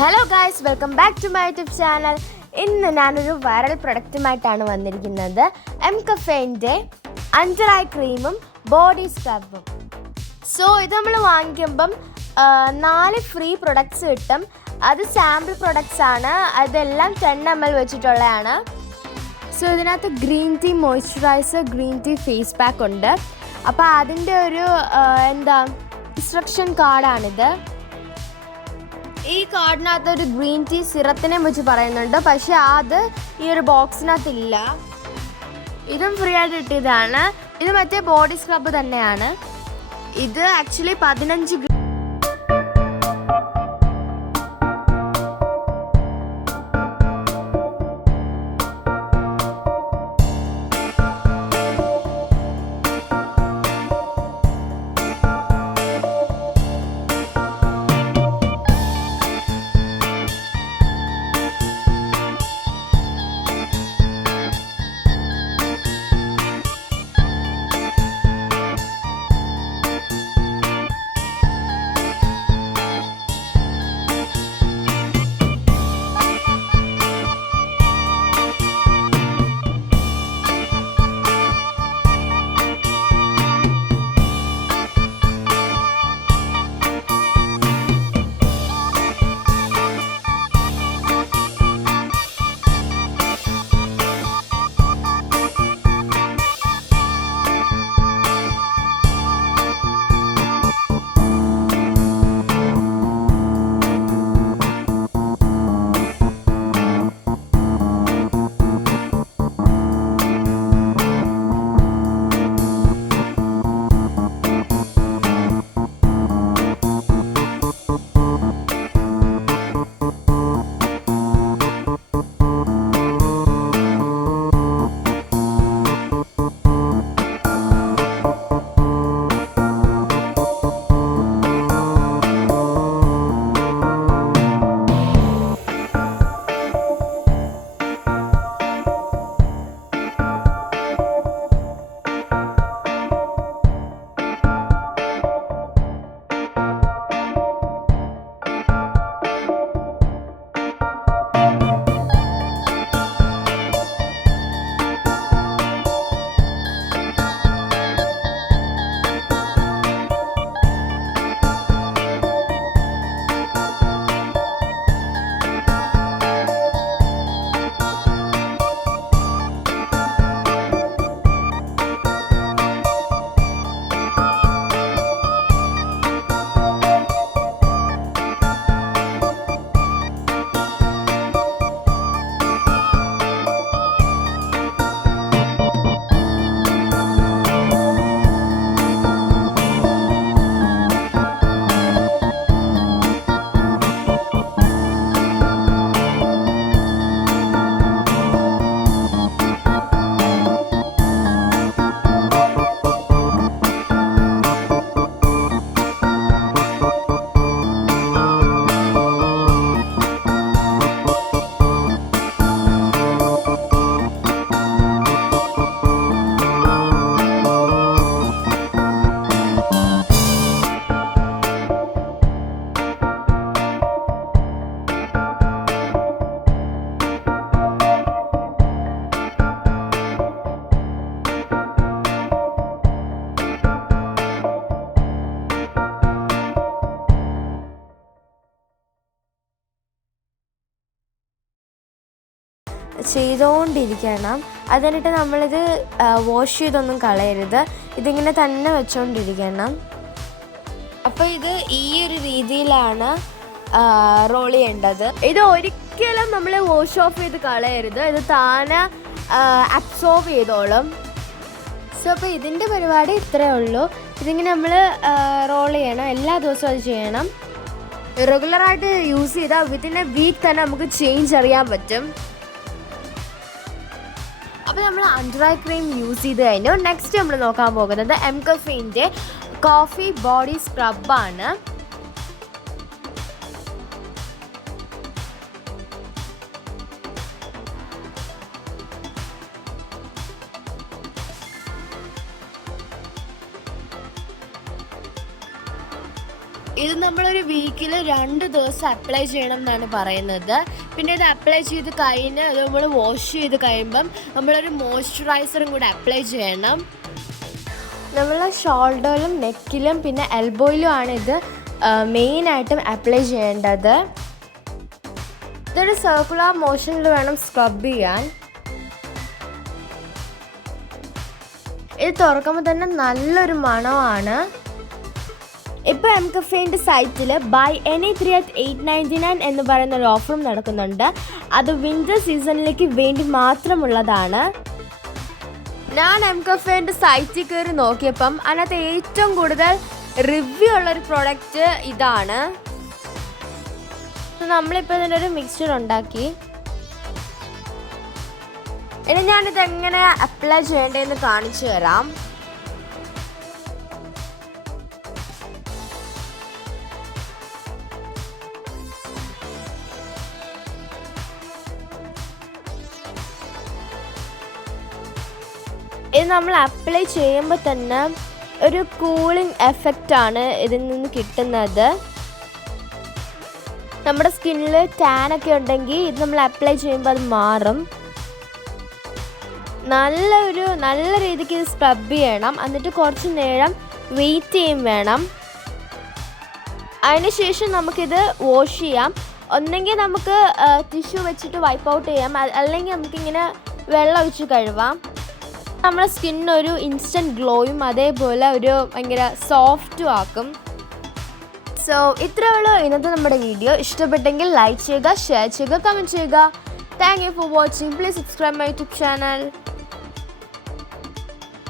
Hello guys, welcome back to my YouTube channel. ഇന്ന് ഞാനൊരു viral പ്രൊഡക്റ്റുമായിട്ടാണ് വന്നിരിക്കുന്നത്. എം കഫേൻ്റെ അണ്ടർ ഐ ക്രീമും ബോഡി സ്ക്രബും. സോ ഇത് നമ്മൾ വാങ്ങിക്കുമ്പം 4 ഫ്രീ പ്രൊഡക്ട്സ് കിട്ടും. അത് സാമ്പിൾ പ്രൊഡക്ട്സ് ആണ്. അതെല്ലാം 10 ml വെച്ചിട്ടുള്ളതാണ്. സോ ഇതിനകത്ത് green tea moisturiser, green tea face pack ഉണ്ട്. അപ്പോൾ അതിൻ്റെ ഒരു ഇൻസ്ട്രക്ഷൻ കാർഡാണിത്. ഈ കാർഡിനകത്ത് ഒരു ഗ്രീൻ ടീ സിറത്തിനെ വെച്ച് പറയുന്നുണ്ട്, പക്ഷെ അത് ഈ ഒരു ബോക്സിനകത്തില്ല. ഇതും ഫ്രീ ആയിട്ട് കിട്ടിയതാണ്. ഇത് മറ്റേ ബോഡി സ്ക്രബ് തന്നെയാണ്. ഇത് ആക്ച്വലി 15 ചെയ്തുകൊണ്ടിരിക്കണം. അതിനിട്ട് നമ്മളിത് വാഷ് ചെയ്തൊന്നും കളയരുത്. ഇതിങ്ങനെ തന്നെ വെച്ചുകൊണ്ടിരിക്കണം. അപ്പോൾ ഇത് ഈ ഒരു രീതിയിലാണ് റോൾ ചെയ്യേണ്ടത്. ഇത് ഒരിക്കലും നമ്മൾ വാഷ് ഓഫ് ചെയ്ത് കളയരുത്. ഇത് താനെ അബ്സോർബ് ചെയ്തോളും. സോ അപ്പോൾ ഇതിൻ്റെ പരിപാടി ഇത്രയേ ഉള്ളൂ. ഇതിങ്ങനെ നമ്മൾ റോൾ ചെയ്യണം. എല്ലാ ദിവസവും അത് ചെയ്യണം. റെഗുലറായിട്ട് യൂസ് ചെയ്താൽ വിത്തിൻ എ വീക്ക് തന്നെ നമുക്ക് ചേഞ്ച് അറിയാൻ പറ്റും. അപ്പോൾ നമ്മൾ അണ്ടർ ഐ ക്രീം യൂസ് ചെയ്ത് കഴിഞ്ഞു. നെക്സ്റ്റ് നമ്മൾ നോക്കാൻ പോകുന്നത് എം കഫേൻ്റെ കോഫി ബോഡി സ്ക്രബാണ്. ഇത് നമ്മളൊരു വീക്കിൽ 2 ദിവസം അപ്ലൈ ചെയ്യണം എന്നാണ് പറയുന്നത്. പിന്നെ ഇത് അപ്ലൈ ചെയ്ത് കഴിഞ്ഞ് അത് നമ്മൾ വാഷ് ചെയ്ത് കഴിയുമ്പം നമ്മളൊരു മോയ്സ്ചറൈസറും കൂടെ അപ്ലൈ ചെയ്യണം. നമ്മൾ ഷോൾഡറിലും നെക്കിലും പിന്നെ എൽബോയിലും ആണ് ഇത് മെയിനായിട്ടും അപ്ലൈ ചെയ്യേണ്ടത്. ഇതൊരു സർക്കുലർ മോഷനിൽ വേണം സ്ക്രബ് ചെയ്യാൻ. ഇത് തുറക്കുമ്പോൾ തന്നെ നല്ലൊരു മണമാണ്. ഇപ്പോൾ എംകഫേൻ്റെ സൈറ്റിൽ ബൈ എനി 3 at 899 എന്ന് പറയുന്ന ഒരു ഓഫറും നടക്കുന്നുണ്ട്. അത് വിൻ്റർ സീസണിലേക്ക് വേണ്ടി മാത്രമുള്ളതാണ്. ഞാൻ എംകഫേൻ്റെ സൈറ്റിൽ കയറി നോക്കിയപ്പം അതിനകത്ത് ഏറ്റവും കൂടുതൽ റിവ്യൂ ഉള്ളൊരു പ്രോഡക്റ്റ് ഇതാണ്. നമ്മളിപ്പോൾ ഇതിനൊരു മിക്സ്ചർ ഉണ്ടാക്കി. ഇനി ഞാനിത് എങ്ങനെ അപ്ലൈ ചെയ്യേണ്ടതെന്ന് കാണിച്ചു തരാം. ഇത് നമ്മൾ അപ്ലൈ ചെയ്യുമ്പോൾ തന്നെ ഒരു കൂളിംഗ് എഫക്റ്റാണ് ഇതിൽ നിന്ന് കിട്ടുന്നത്. നമ്മുടെ സ്കിന്നിൽ ടാനൊക്കെ ഉണ്ടെങ്കിൽ ഇത് നമ്മൾ അപ്ലൈ ചെയ്യുമ്പോൾ അത് മാറും. നല്ല രീതിക്ക് ഇത് സ്ക്രബ് ചെയ്യണം. എന്നിട്ട് കുറച്ച് നേരം വെയിറ്റ് ചെയ്യും വേണം. അതിനുശേഷം നമുക്കിത് വാഷ് ചെയ്യാം. ഒന്നെങ്കിൽ നമുക്ക് ടിഷ്യൂ വെച്ചിട്ട് വൈപ്പ് ഔട്ട് ചെയ്യാം, അല്ലെങ്കിൽ നമുക്കിങ്ങനെ വെള്ളം ഒഴിച്ച് കഴുകാം. നമ്മുടെ സ്കിന്നൊരു ഇൻസ്റ്റൻറ്റ് ഗ്ലോയും അതേപോലെ ഒരു ഭയങ്കര സോഫ്റ്റും ആക്കും. സോ ഇത്രയേ ഉള്ളൂ ഇന്നത്തെ നമ്മുടെ വീഡിയോ. ഇഷ്ടപ്പെട്ടെങ്കിൽ ലൈക്ക് ചെയ്യുക, ഷെയർ ചെയ്യുക, കമൻറ്റ് ചെയ്യുക. Thank you for watching. Please subscribe my YouTube channel.